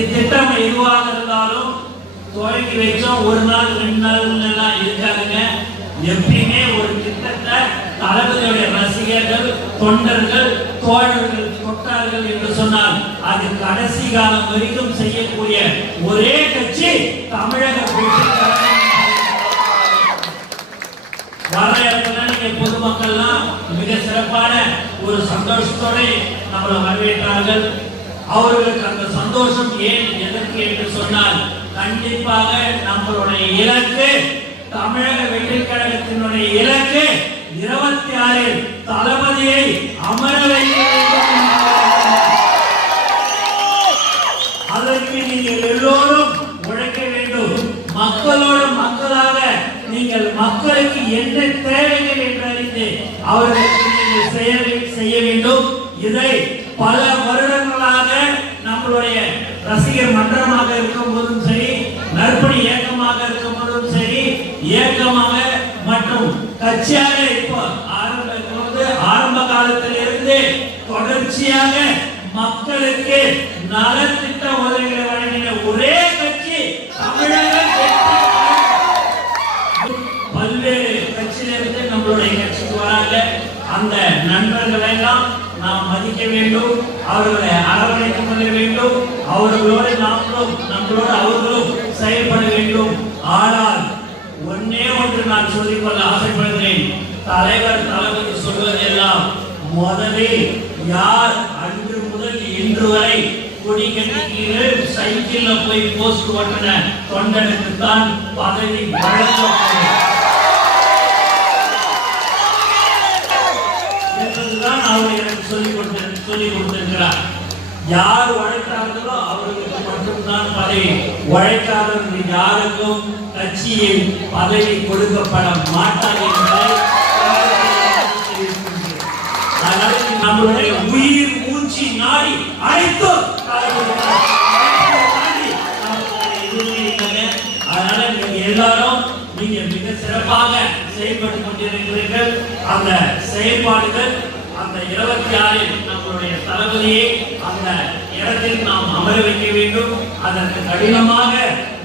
இத்திட்டம் எதுவாக இருந்தாலும் துவக்கி வச்சோம் ஒரு நாள் 2 நாள் எல்லாம் இருக்காதுங்க. எப்பயுமே ஒரு திட்டத்தை தளபதியுடைய ரசிகர்கள், தொண்டர்கள், தோழர்கள் தொட்டார்கள் என்று சொன்னால் அது கடைசி காலம் வரைக்கும் செய்யக்கூடிய ஒரே கட்சி தமிழக பொதுமக்கள்லாம் மிக சிறப்பான ஒரு சந்தோஷத்தோட நம்மளை வரவேற்றார்கள். அவர்களுக்கு அந்த சந்தோஷம் ஏன் எதற்கு என்று சொன்னால் கண்டிப்பாக நம்மளுடைய இலக்கு தமிழக வெற்றி கழகத்தினுடைய இலக்கு 26 தளபதியை அமர வைக்க வேண்டும். அதற்கு நீங்கள் எல்லோரும் உழைக்க வேண்டும். மக்களோடு மக்களாக நீங்கள் மக்களுக்கு என்ன தேவைகள் என்று அறிந்து அவர்களுக்கு நீங்கள் செய்ய வேண்டும். இதை பல வருடங்களாக நம்மளுடைய ரசிகர் மன்றமாக இருக்கும் போதும் சரி, நற்பணி இயக்கமாக இருக்கும் போதும் சரி, இயக்கமாக மற்றும் கட்சியாக இப்போ ஆரம்ப காலத்தில் இருந்து தொடர்ச்சியாக மக்களுக்கு நலத்திட்ட உதவிகளை வழங்கின ஒரே கட்சி தமிழக. பல்வேறு கட்சியிலிருந்து நம்மளுடைய கட்சிக்கு வராங்க. அந்த நண்பர்கள் எல்லாம் நாம் மதிக்க வேண்டும், அவர்களை அரவணைத்துக் கொள்ள வேண்டும். அவர்களோடு நாமளும் நம்மளோடு அவர்களும் செயல்பட வேண்டும். ஆனால் ஒன்னே ஒன்று நான் சொல்லிக்கொள்ள ஆசைப்படுகிறேன். தலைவர் தளபதி சொல்வதெல்லாம் முதலில் யார் அன்று முதல் இன்று வரை கொடி கட்டிக்கீர்கள் சைக்கிள்ல போய் போஸ்ட் ஓட்டின தொண்டனுக்கு தான் பதவி வழங்கப்படும் என்பதுதான் அவர் எனக்கு சொல்லிக் கொடுத்திருக்கிறார். யார் உழைத்தார்களோ அவர்களுக்கு மட்டும்தான் பதவி, உழைக்காதவர்கள் யாருக்கும் கட்சியில் பதவி கொடுக்கப்பட மாட்டாது என்பதை நம்மளுடைய உயிர் மூச்சு நாடி அனைத்தும். அதனால நீங்க எல்லாரும் நீங்க மிக சிறப்பாக செயல்பட்டு கொண்டிருக்கிறீர்கள். அந்த செயல்பாடுகள் அந்த 26 நம்மளுடைய தளபதியை அந்த இடத்தில் நாம் அமர வைக்க வேண்டும். அதற்கு கடினமாக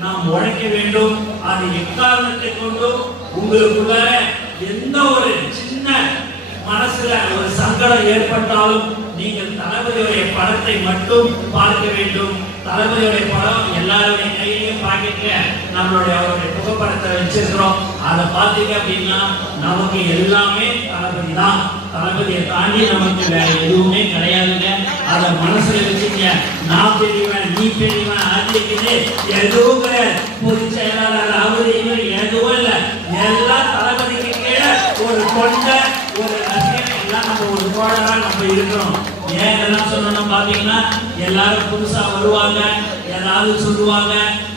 நாம் உழைக்க வேண்டும். அது எக்காரணத்தை கொண்டு உங்களுக்குள்ள எந்த ஒரு சின்ன மனசுல ஒரு சங்கடம் ஏற்பட்டாலும் நீங்கள் தளபதியுடைய படத்தை மட்டும் பார்க்க வேண்டும். தளபதியுடைய படம் எல்லாருடைய கையிலையும் பாக்கெட்ல நம்மளுடைய அவருடைய புகைப்படத்தை வச்சிருக்கிறோம். அதை பார்த்தீங்க அப்படின்னா நமக்கு எல்லாமே தளபதி தான். தளபதியை தாண்டி நமக்கு வேற எதுவுமே கிடையாதுங்க. அதை மனசுல வச்சுங்க. நான் பெரியவன், நீ பெரியவன், ஆதிக்குது எதுவும் பொதுச் செயலாளர் அவரு இவர் எதுவும் இல்லை. எல்லாம் தளபதிக்கு கீழே ஒரு கொண்ட ஒரு ரசிகர் எல்லாம் நம்ம ஒரு தோழரா நம்ம இருக்கிறோம். ஏன் இதெல்லாம் சொல்லணும் பாத்தீங்கன்னா எல்லாரும் புதுசா வருவாங்க, ஏதாவது சொல்லுவாங்க,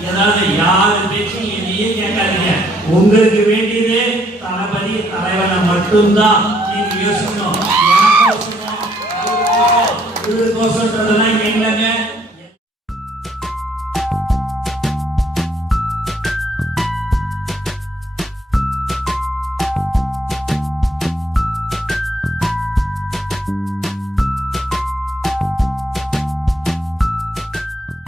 ஏதாவது யாரு பேச்சு எதையும் கேட்காதீங்க. உங்களுக்கு வேண்டியது தளபதி தலைவனை மட்டும்தான் நீங்க யோசிக்கணும். எனக்கோசம் அவருக்கோசம்ன்றதெல்லாம் எங்கங்க